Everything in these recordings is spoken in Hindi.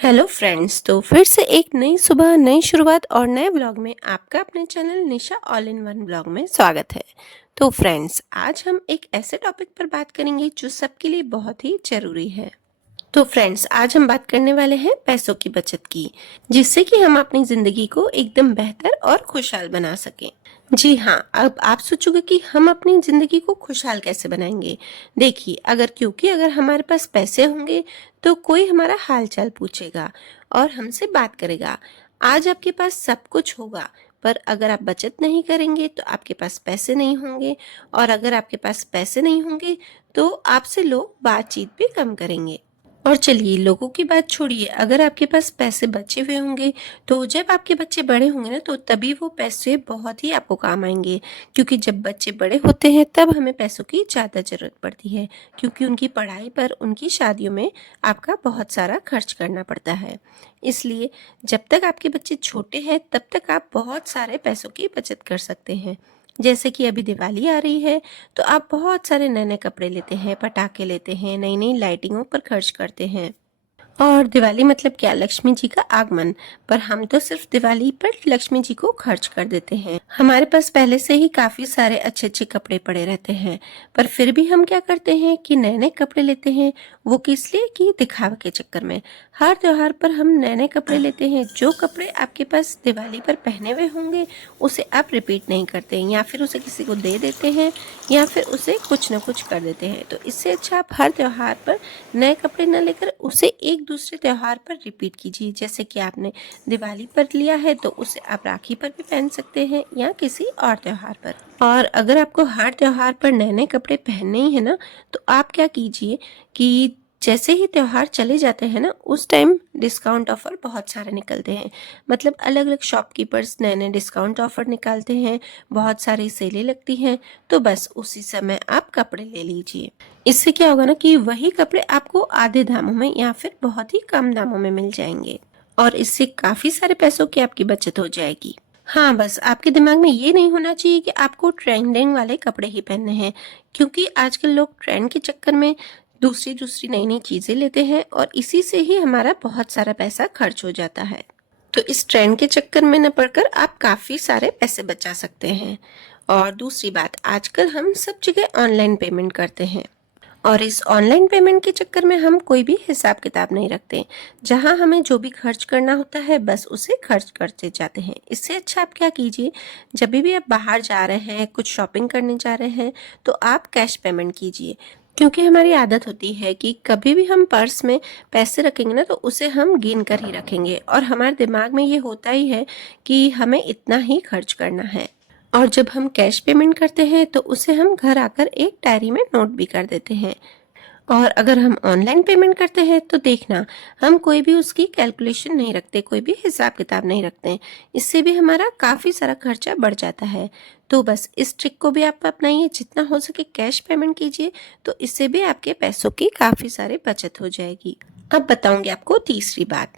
Hello friends. तो फिर से एक नई सुबह, नई शुरुआत और नए ब्लॉग में आपका अपने channel Nisha all in one blog में स्वागत है। तो फ्रेंड्स, आज हम एक ऐसे टॉपिक पर बात करेंगे जो सबके लिए बहुत ही ज़रूरी है। तो फ्रेंड्स, आज हम बात करने वाले हैं पैसों की बचत की, जिससे कि हम अपनी ज़िंदगी को एकदम बेहतर और खुशहाल बना सकें। जी हाँ, अब आप सोचोगे कि हम अपनी ज़िंदगी को खुशहाल कैसे बनाएंगे। देखिए, अगर हमारे पास पैसे होंगे तो कोई हमारा हाल चाल पूछेगा और हमसे बात करेगा। आज आपके पास सब कुछ होगा, पर अगर आप बचत नहीं करेंगे तो आपके पास पैसे नहीं होंगे, और अगर आपके पास पैसे नहीं होंगे तो आपसे लोग बातचीत भी कम करेंगे। और चलिए, लोगों की बात छोड़िए, अगर आपके पास पैसे बचे हुए होंगे तो जब आपके बच्चे बड़े होंगे ना, तो तभी वो पैसे बहुत ही आपको काम आएंगे। क्योंकि जब बच्चे बड़े होते हैं तब हमें पैसों की ज़्यादा ज़रूरत पड़ती है, क्योंकि उनकी पढ़ाई पर, उनकी शादियों में आपका बहुत सारा खर्च करना पड़ता है। इसलिए जब तक आपके बच्चे छोटे हैं तब तक आप बहुत सारे पैसों की बचत कर सकते हैं। जैसे कि अभी दिवाली आ रही है, तो आप बहुत सारे नए-नए कपड़े लेते हैं, पटाखे लेते हैं, नई-नई लाइटिंगों पर खर्च करते हैं। और दिवाली मतलब क्या? लक्ष्मी जी का आगमन। पर हम तो सिर्फ दिवाली पर लक्ष्मी जी को खर्च कर देते हैं। हमारे पास पहले से ही काफी सारे अच्छे अच्छे कपड़े पड़े रहते हैं, पर फिर भी हम क्या करते हैं कि नए नए कपड़े लेते हैं। वो किस लिए? कि दिखावे के चक्कर में। हर त्योहार पर हम नए नए कपड़े लेते हैं। जो कपड़े आपके पास दिवाली पर पहने हुए होंगे उसे आप रिपीट नहीं करते, या फिर उसे किसी को दे देते हैं, या फिर उसे कुछ ना कुछ कर देते हैं। तो इससे अच्छा आप हर त्योहार पर नए कपड़े न लेकर उसे एक दूसरे त्योहार पर रिपीट कीजिए। जैसे कि आपने दिवाली पर लिया है तो उसे आप राखी पर भी पहन सकते हैं, या किसी और त्योहार पर। और अगर आपको हर त्योहार पर नए नए कपड़े पहनने ही है ना, तो आप क्या कीजिए कि जैसे ही त्योहार चले जाते हैं ना, उस टाइम डिस्काउंट ऑफर बहुत सारे निकलते हैं। मतलब अलग अलग शॉपकीपर्स नए नए डिस्काउंट ऑफर निकालते हैं, बहुत सारी सेलें लगती हैं। तो बस उसी समय आप कपड़े ले लीजिए। इससे क्या होगा ना कि वही कपड़े आपको आधे दामों में या फिर बहुत ही कम दामों में मिल जाएंगे, और इससे काफी सारे पैसों की आपकी बचत हो जाएगी। हाँ, बस आपके दिमाग में ये नहीं होना चाहिए कि आपको ट्रेंडिंग वाले कपड़े ही पहनने हैं, क्योंकि आजकल लोग ट्रेंड के चक्कर में दूसरी दूसरी नई नई चीजें लेते हैं, और इसी से ही हमारा बहुत सारा पैसा खर्च हो जाता है। तो इस ट्रेंड के चक्कर में न पड़कर आप काफी सारे पैसे बचा सकते हैं। और दूसरी बात, आजकल हम सब जगह ऑनलाइन पेमेंट करते हैं, और इस ऑनलाइन पेमेंट के चक्कर में हम कोई भी हिसाब किताब नहीं रखते। जहां हमें जो भी खर्च करना होता है बस उसे खर्च करते जाते हैं। इससे अच्छा आप क्या कीजिए, जब भी आप बाहर जा रहे हैं, कुछ शॉपिंग करने जा रहे हैं, तो आप कैश पेमेंट कीजिए। क्योंकि हमारी आदत होती है कि कभी भी हम पर्स में पैसे रखेंगे ना, तो उसे हम गिन कर ही रखेंगे, और हमारे दिमाग में ये होता ही है कि हमें इतना ही खर्च करना है। और जब हम कैश पेमेंट करते हैं तो उसे हम घर आकर एक डायरी में नोट भी कर देते हैं। और अगर हम ऑनलाइन पेमेंट करते हैं तो देखना, हम कोई भी उसकी कैलकुलेशन नहीं रखते, कोई भी हिसाब किताब नहीं रखते। इससे भी हमारा काफ़ी सारा खर्चा बढ़ जाता है। तो बस इस ट्रिक को भी आप अपनाइए, जितना हो सके कैश पेमेंट कीजिए, तो इससे भी आपके पैसों की काफ़ी सारी बचत हो जाएगी। अब बताऊंगी आपको तीसरी बात।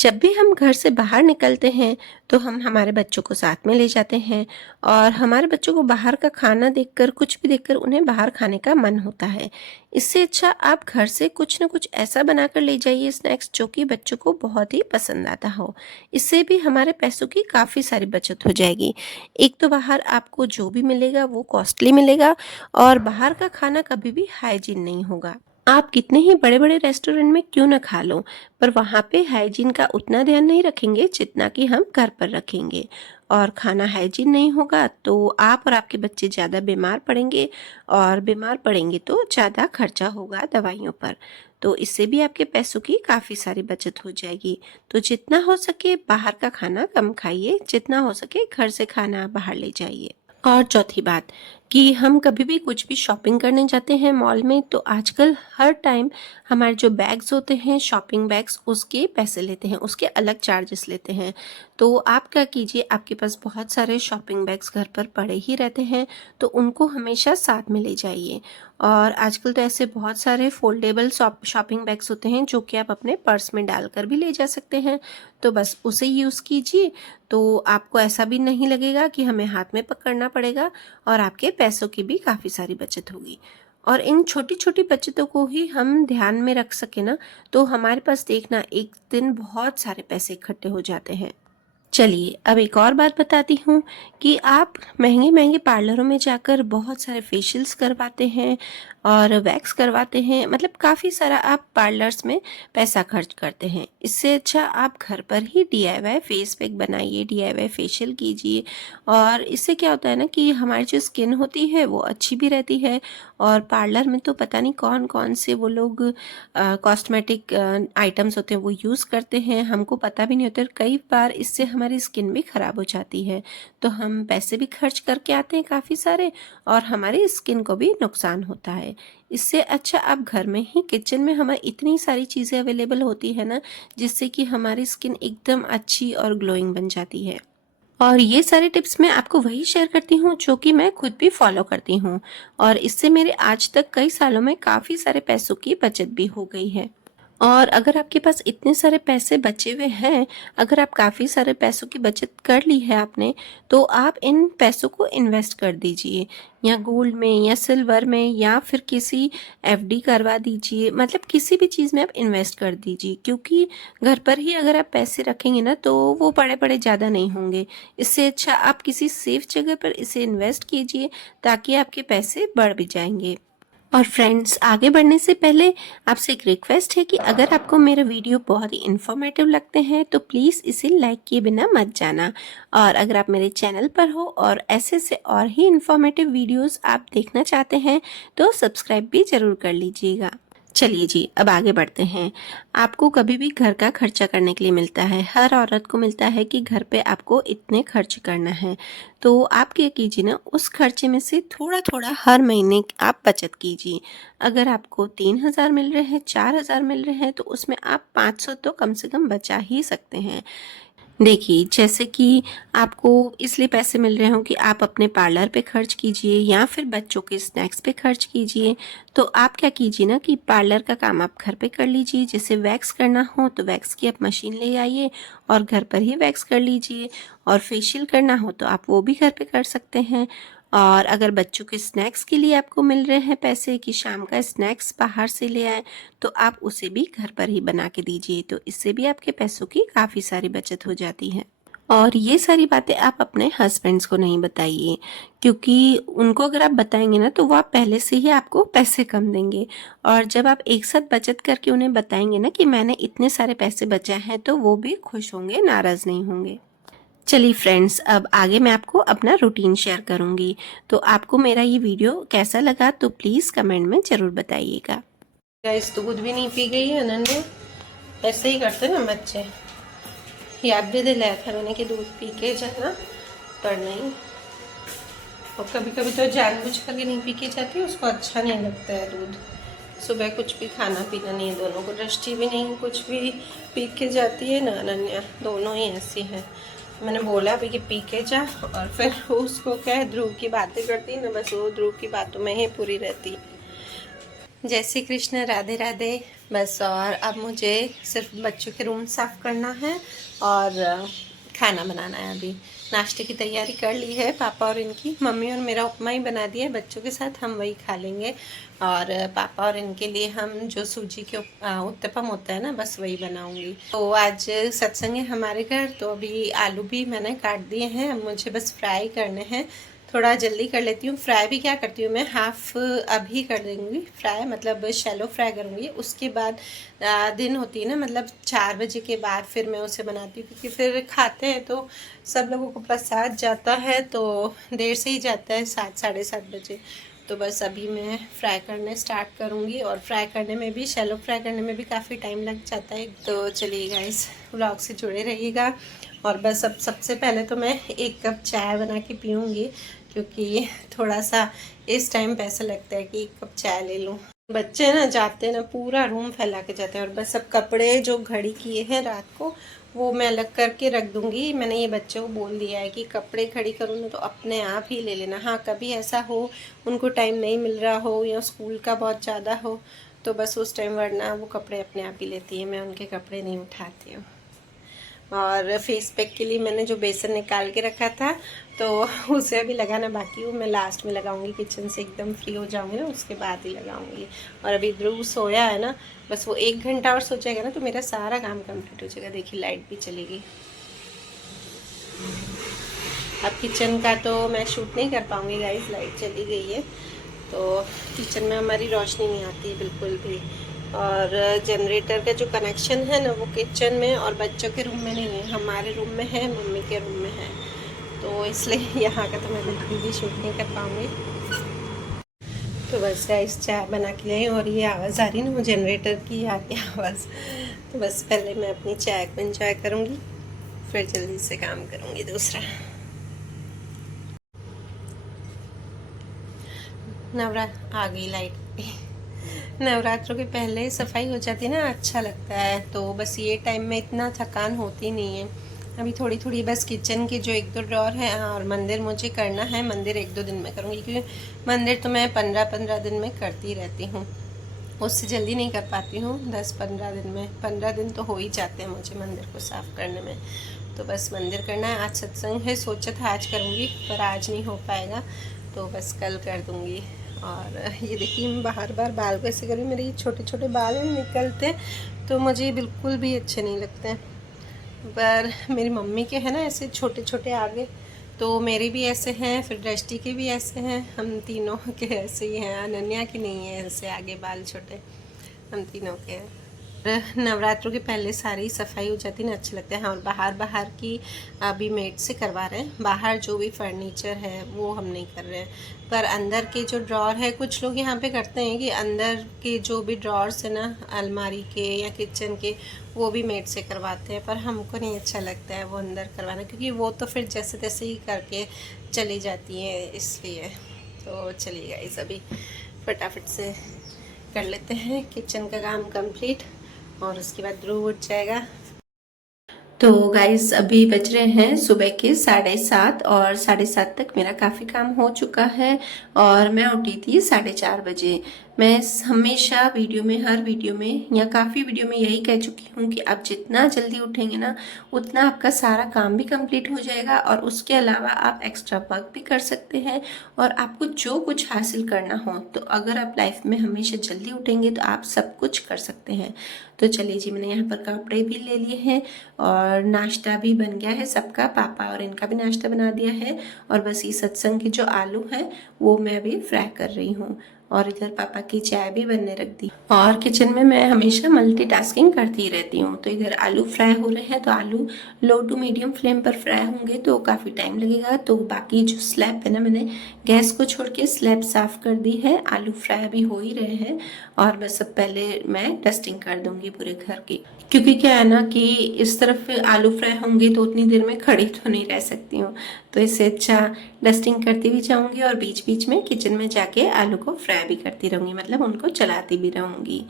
जब भी हम घर से बाहर निकलते हैं तो हम हमारे बच्चों को साथ में ले जाते हैं, और हमारे बच्चों को बाहर का खाना देखकर, कुछ भी देखकर उन्हें बाहर खाने का मन होता है। इससे अच्छा आप घर से कुछ ना कुछ ऐसा बनाकर ले जाइए स्नैक्स, जो कि बच्चों को बहुत ही पसंद आता हो। इससे भी हमारे पैसों की काफ़ी सारी बचत हो जाएगी। एक तो बाहर आपको जो भी मिलेगा वो कॉस्टली मिलेगा, और बाहर का खाना कभी भी हाइजीन नहीं होगा। आप कितने ही बड़े बड़े रेस्टोरेंट में क्यों ना खा लो, पर वहाँ पे हाइजीन का उतना ध्यान नहीं रखेंगे जितना कि हम घर पर रखेंगे। और खाना हाइजीन नहीं होगा तो आप और आपके बच्चे ज़्यादा बीमार पड़ेंगे, और बीमार पड़ेंगे तो ज़्यादा खर्चा होगा दवाइयों पर। तो इससे भी आपके पैसों की काफ़ी सारी बचत हो जाएगी। तो जितना हो सके बाहर का खाना कम खाइए, जितना हो सके घर से खाना बाहर ले जाइए। और चौथी बात, कि हम कभी भी कुछ भी शॉपिंग करने जाते हैं मॉल में, तो आजकल हर टाइम हमारे जो बैग्स होते हैं, शॉपिंग बैग्स, उसके पैसे लेते हैं, उसके अलग चार्जेस लेते हैं। तो आप क्या कीजिए, आपके पास बहुत सारे शॉपिंग बैग्स घर पर पड़े ही रहते हैं, तो उनको हमेशा साथ में ले जाइए। और आजकल तो ऐसे बहुत सारे फोल्डेबल शॉपिंग बैग्स होते हैं जो कि आप अपने पर्स में डालकर भी ले जा सकते हैं। तो बस उसे यूज़ कीजिए, तो आपको ऐसा भी नहीं लगेगा कि हमें हाथ में पकड़ना पड़ेगा, और आपके पैसों की भी काफ़ी सारी बचत होगी। और इन छोटी-छोटी बचतों को ही हम ध्यान में रख सकें ना, तो हमारे पास देखना एक दिन बहुत सारे पैसे इकट्ठे हो जाते हैं। चलिए अब एक और बात बताती हूँ कि आप महंगे-महंगे पार्लरों में जाकर बहुत सारे फेशियल्स करवाते हैं और वैक्स करवाते हैं, मतलब काफ़ी सारा आप पार्लर्स में पैसा खर्च करते हैं। इससे अच्छा आप घर पर ही डीआईवाई फेस पैक बनाइए, डीआईवाई फेशियल कीजिए और इससे क्या होता है ना कि हमारी जो स्किन होती है वो अच्छी भी रहती है। और पार्लर में तो पता नहीं कौन-कौन से वो लोग कॉस्मेटिक आइटम्स होते हैं वो यूज़ करते हैं, हमको पता भी नहीं होता और कई बार इससे हमारी स्किन भी ख़राब हो जाती है। तो हम पैसे भी खर्च करके आते हैं काफ़ी सारे और हमारी स्किन को भी नुकसान होता है। इससे अच्छा आप घर में ही किचन में हमारी इतनी सारी चीज़ें अवेलेबल होती है ना, जिससे कि हमारी स्किन एकदम अच्छी और ग्लोइंग बन जाती है। और ये सारे टिप्स मैं आपको वही शेयर करती हूँ जो कि मैं खुद भी फॉलो करती हूँ और इससे मेरे आज तक कई सालों में काफ़ी सारे पैसों की बचत भी हो गई है। और अगर आपके पास इतने सारे पैसे बचे हुए हैं, अगर आप काफ़ी सारे पैसों की बचत कर ली है आपने, तो आप इन पैसों को इन्वेस्ट कर दीजिए या गोल्ड में या सिल्वर में या फिर किसी एफडी करवा दीजिए, मतलब किसी भी चीज़ में आप इन्वेस्ट कर दीजिए क्योंकि घर पर ही अगर आप पैसे रखेंगे ना तो वो पड़े-पड़े ज़्यादा नहीं होंगे। इससे अच्छा आप किसी सेफ जगह पर इसे इन्वेस्ट कीजिए ताकि आपके पैसे बढ़ भी जाएँगे। और फ्रेंड्स आगे बढ़ने से पहले आपसे एक रिक्वेस्ट है कि अगर आपको मेरे वीडियो बहुत ही इन्फॉर्मेटिव लगते हैं तो प्लीज़ इसे लाइक किए बिना मत जाना। और अगर आप मेरे चैनल पर हो और ऐसे से और ही इन्फॉर्मेटिव वीडियोस आप देखना चाहते हैं तो सब्सक्राइब भी ज़रूर कर लीजिएगा। चलिए जी अब आगे बढ़ते हैं। आपको कभी भी घर का खर्चा करने के लिए मिलता है, हर औरत को मिलता है कि घर पे आपको इतने खर्च करना है। तो आप क्या कीजिए ना, उस खर्चे में से थोड़ा-थोड़ा हर महीने आप बचत कीजिए। अगर आपको 3,000 मिल रहे हैं, 4,000 मिल रहे हैं तो उसमें आप 500 तो कम से कम बचा ही सकते हैं। देखिए, जैसे कि आपको इसलिए पैसे मिल रहे हों कि आप अपने पार्लर पे खर्च कीजिए या फिर बच्चों के स्नैक्स पे खर्च कीजिए, तो आप क्या कीजिए ना कि पार्लर का काम आप घर पे कर लीजिए। जैसे वैक्स करना हो तो वैक्स की आप मशीन ले आइए और घर पर ही वैक्स कर लीजिए और फेशियल करना हो तो आप वो भी घर पे कर सकते हैं। और अगर बच्चों के स्नैक्स के लिए आपको मिल रहे हैं पैसे कि शाम का स्नैक्स बाहर से ले आएँ, तो आप उसे भी घर पर ही बना के दीजिए, तो इससे भी आपके पैसों की काफ़ी सारी बचत हो जाती है। और ये सारी बातें आप अपने हस्बैंड्स को नहीं बताइए क्योंकि उनको अगर आप बताएँगे ना तो वो आप पहले से ही आपको पैसे कम देंगे और जब आप एक साथ बचत करके उन्हें बताएँगे ना कि मैंने इतने सारे पैसे बचाए हैं, तो वो भी खुश होंगे, नाराज़ नहीं होंगे। चलिए फ्रेंड्स अब आगे मैं आपको अपना रूटीन शेयर करूँगी, तो आपको मेरा ये वीडियो कैसा लगा तो प्लीज़ कमेंट में ज़रूर बताइएगा। गाइस दूध भी नहीं पी गई है अनन्या, ऐसे ही करते ना बच्चे। याद भी दिलाया था मैंने कि दूध पी के जाना, पर नहीं। और कभी कभी तो जानबूझ करके नहीं पी के जाती, उसको अच्छा नहीं लगता है दूध। सुबह कुछ भी खाना पीना नहीं है दोनों को, दृष्टि भी नहीं, कुछ भी पी के जाती है ना अनन्या, दोनों ही ऐसी हैं। मैंने बोला अभी कि पी के जा और फिर उसको क्या है, ध्रुव की बातें करती है ना, बस वो ध्रुव की बातों में ही पूरी रहती। जय श्री कृष्ण, राधे राधे। बस और अब मुझे सिर्फ बच्चों के रूम साफ़ करना है और खाना बनाना है। अभी नाश्ते की तैयारी कर ली है पापा और इनकी, मम्मी और मेरा उपमा ही बना दिया है, बच्चों के साथ हम वही खा लेंगे। और पापा और इनके लिए हम जो सूजी के उत्तपम होता है ना, बस वही बनाऊंगी। तो आज सत्संग है हमारे घर, तो अभी आलू भी मैंने काट दिए हैं, अब मुझे बस फ्राई करने हैं। थोड़ा जल्दी कर लेती हूँ। फ्राई भी क्या करती हूँ मैं, हाफ़ अभी कर दूँगी फ्राई, मतलब शैलो फ्राई करूँगी। उसके बाद दिन होती है ना, मतलब 4 बजे के बाद फिर मैं उसे बनाती हूँ क्योंकि फिर खाते हैं तो सब लोगों को प्रसाद जाता है तो देर से ही जाता है, 7 साढ़े 7 बजे। तो बस अभी मैं फ्राई करने स्टार्ट करूँगी और फ्राई करने में भी, शैलो फ्राई करने में भी काफ़ी टाइम लग जाता है। तो चलिए गाइस व्लॉग से जुड़े रहिएगा। और बस अब सबसे पहले तो मैं 1 कप चाय बना के पीऊँगी क्योंकि थोड़ा सा इस टाइम पे ऐसा लगता है कि 1 कप चाय ले लूँ। बच्चे ना जाते हैं ना पूरा रूम फैला के जाते हैं। और बस अब कपड़े जो घड़ी किए हैं रात को वो मैं अलग करके रख दूँगी। मैंने ये बच्चों को बोल दिया है कि कपड़े खड़ी करूँ ना तो अपने आप ही ले लेना। हाँ कभी ऐसा हो उनको टाइम नहीं मिल रहा हो या स्कूल का बहुत ज़्यादा हो तो बस उस टाइम, वरना वो कपड़े अपने आप ही लेती है, मैं उनके कपड़े नहीं उठाती हूँ। और फेस पैक के लिए मैंने जो बेसन निकाल के रखा था तो उसे अभी लगाना बाकी हूँ। मैं लास्ट में लगाऊंगी, किचन से एकदम फ्री हो जाऊंगी ना उसके बाद ही लगाऊंगी। और अभी ध्रुव सोया है ना, बस वो 1 घंटा और सो जाएगा ना तो मेरा सारा काम कंप्लीट हो जाएगा। देखिए लाइट भी चली गई। अब किचन का तो मैं शूट नहीं कर पाऊँगी गाइस, लाइट चली गई है तो किचन में हमारी रोशनी नहीं आती बिल्कुल भी। और जनरेटर का जो कनेक्शन है ना वो किचन में और बच्चों के रूम में नहीं है, हमारे रूम में है, मम्मी के रूम में है, तो इसलिए यहाँ का तो मैं बिल्कुल भी शूट नहीं कर पाऊँगी। तो बस गाइस चाय बना के लाई और ये आवाज़ आ रही ना वो जनरेटर की आ रही आवाज़। तो बस पहले मैं अपनी चाय को एंजॉय करूँगी, फिर जल्दी से काम करूँगी दूसरा। आ गई लाइट। नवरात्रों के पहले सफाई हो जाती है ना, अच्छा लगता है। तो बस ये टाइम में इतना थकान होती नहीं है। अभी थोड़ी थोड़ी बस किचन के जो 1-2 ड्रॉर है और मंदिर मुझे करना है, मंदिर 1-2 दिन में करूँगी क्योंकि मंदिर तो मैं 15-15 दिन में करती रहती हूँ, उससे जल्दी नहीं कर पाती हूँ। 10-15 दिन में, 15 दिन तो हो ही जाते हैं मुझे मंदिर को साफ़ करने में। तो बस मंदिर करना है। आज सत्संग है, सोचा था आज करूँगी पर आज नहीं हो पाएगा तो बस कल कर दूँगी। और ये देखिए मैं बार बार बाल कैसे करूँ, मेरे ये छोटे छोटे बाल निकलते तो मुझे बिल्कुल भी अच्छे नहीं लगते। पर मेरी मम्मी के हैं ना ऐसे छोटे छोटे आगे, तो मेरे भी ऐसे हैं, फिर दृष्टि के भी ऐसे हैं, हम तीनों के ऐसे ही हैं। अनन्या के नहीं है ऐसे आगे बाल छोटे, हम तीनों के हैं। नवरात्रों के पहले सारी सफाई हो जाती है ना, अच्छा लगता है। और बाहर की अभी मेड से करवा रहे हैं, बाहर जो भी फर्नीचर है वो हम नहीं कर रहे हैं। पर अंदर के जो ड्रॉर है, कुछ लोग यहाँ पे करते हैं कि अंदर के जो भी ड्रॉर्स है ना अलमारी के या किचन के, वो भी मेड से करवाते हैं। पर हमको नहीं अच्छा लगता है वो अंदर करवाना, क्योंकि वो तो फिर जैसे तैसे ही करके चली जाती है, इसलिए। तो चलिए गाइस अभी फटाफट से कर लेते हैं किचन का काम कंप्लीट और उसके बाद ध्रुव उठ जाएगा। तो गाइस अभी बज रहे हैं सुबह के 7:30 और 7:30 तक मेरा काफ़ी काम हो चुका है और मैं उठी थी 4:30 बजे। मैं हमेशा वीडियो में, हर वीडियो में या काफ़ी वीडियो में यही कह चुकी हूँ कि आप जितना जल्दी उठेंगे ना उतना आपका सारा काम भी कंप्लीट हो जाएगा और उसके अलावा आप एक्स्ट्रा वर्क भी कर सकते हैं। और आपको जो कुछ हासिल करना हो, तो अगर आप लाइफ में हमेशा जल्दी उठेंगे तो आप सब कुछ कर सकते हैं। तो चलिए जी, मैंने यहाँ पर कपड़े भी ले लिए हैं और नाश्ता भी बन गया है सबका, पापा और इनका भी नाश्ता बना दिया है। और बस ये सत्संग के जो आलू है वो मैं अभी फ्राई कर रही हूँ और इधर पापा की चाय भी बनने रख दी। और किचन में मैं हमेशा मल्टीटास्किंग करती रहती हूँ। तो इधर आलू फ्राई हो रहे हैं, तो आलू लो टू मीडियम फ्लेम पर फ्राई होंगे तो काफ़ी टाइम लगेगा। तो बाकी जो स्लैब है ना, मैंने गैस को छोड़ के स्लैब साफ़ कर दी है, आलू फ्राई भी हो ही रहे हैं। और बस अब पहले मैं डस्टिंग कर दूंगी पूरे घर की, क्योंकि क्या है ना कि इस तरफ आलू फ्राई होंगे तो उतनी देर में खड़ी तो नहीं रह सकती हूँ, तो इससे अच्छा डस्टिंग करती भी जाऊंगी और बीच बीच में किचन में जाके आलू को फ्राई भी करती रहूंगी, मतलब उनको चलाती भी रहूंगी।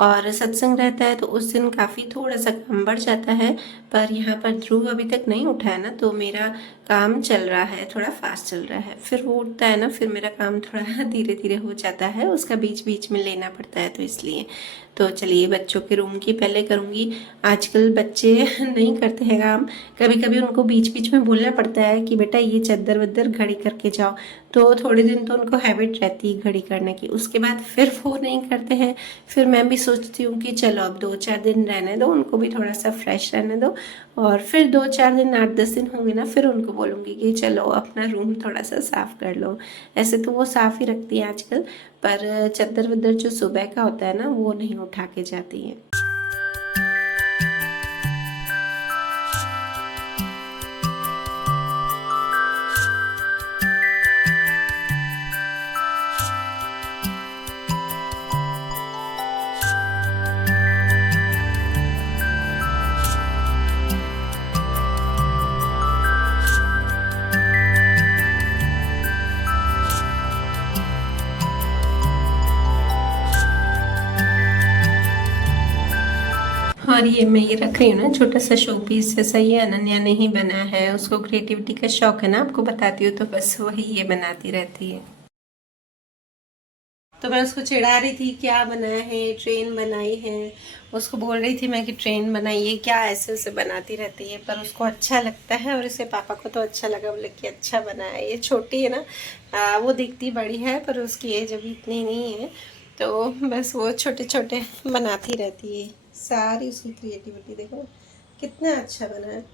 और सत्संग रहता है तो उस दिन काफ़ी थोड़ा सा काम बढ़ जाता है। पर यहाँ पर ध्रुव अभी तक नहीं उठा है ना, तो मेरा काम चल रहा है, थोड़ा फास्ट चल रहा है। फिर वो उठता है ना, फिर मेरा काम थोड़ा धीरे धीरे हो जाता है, उसका बीच बीच में लेना पड़ता है, तो इसलिए। तो चलिए बच्चों के रूम की पहले करूँगी। आजकल बच्चे नहीं करते हैं काम, कभी कभी उनको बीच बीच में बोलना पड़ता है कि बेटा ये चद्दर वद्दर घड़ी करके जाओ, तो थोड़े दिन तो उनको हैबिट रहती है घड़ी करने की, उसके बाद फिर वो नहीं करते हैं। फिर मैं भी सोचती हूँ कि चलो अब 2-4 दिन रहने दो, उनको भी थोड़ा सा फ्रेश रहने दो, और फिर 2-4 दिन, 8-10 दिन होंगे ना, फिर उनको बोलूँगी कि चलो अपना रूम थोड़ा सा साफ़ कर लो। ऐसे तो वो साफ़ ही रखती है आजकल, पर चद्दर वद्दर जो सुबह का होता है ना वो नहीं उठा के जाती है। और ये मैं ये रख रही हूँ ना छोटा सा शो पीस जैसा, ये अनन्या ने ही बना है, उसको क्रिएटिविटी का शौक है ना, आपको बताती हूँ, तो बस वही ये बनाती रहती है। तो मैं उसको चिढ़ा रही थी, क्या बनाया है, ट्रेन बनाई है। उसको बोल रही थी मैं कि ट्रेन बनाई है क्या, ऐसे उसे बनाती रहती है, पर उसको अच्छा लगता है और इसे पापा को तो अच्छा लगा, बोले कि अच्छा बना है। ये छोटी है ना, वो दिखती बड़ी है पर उसकी एज अभी इतनी नहीं है, तो बस वो छोटे छोटे बनाती रहती है। सारी उसकी क्रिएटिविटी देखो कितना अच्छा बना है।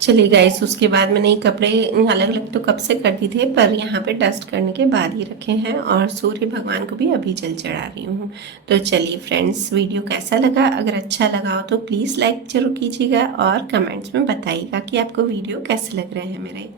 चलिए गाइस, उसके बाद मैंने ये कपड़े अलग अलग तो कब से कर दी थे, पर यहाँ पे डस्ट करने के बाद ही रखे हैं और सूर्य भगवान को भी अभी जल चढ़ा रही हूँ। तो चलिए फ्रेंड्स, वीडियो कैसा लगा, अगर अच्छा लगा हो तो प्लीज़ लाइक जरूर कीजिएगा और कमेंट्स में बताइएगा कि आपको वीडियो कैसे लग रहे हैं मेरे।